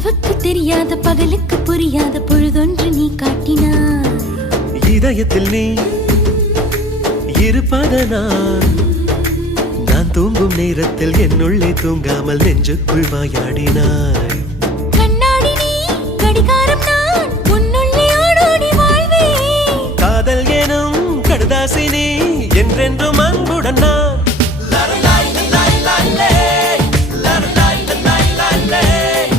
இரவுக்கு தெரியாத பகலுக்கு புரியாத பொழுதொன்று நீ காட்டினாய். இதயத்தில் நீ இருப்பதனால் நான் தூங்கும் நேரத்தில் என்னுள்ளே தூங்காமல் நெஞ்சுக்குள் வாயாடினாய்.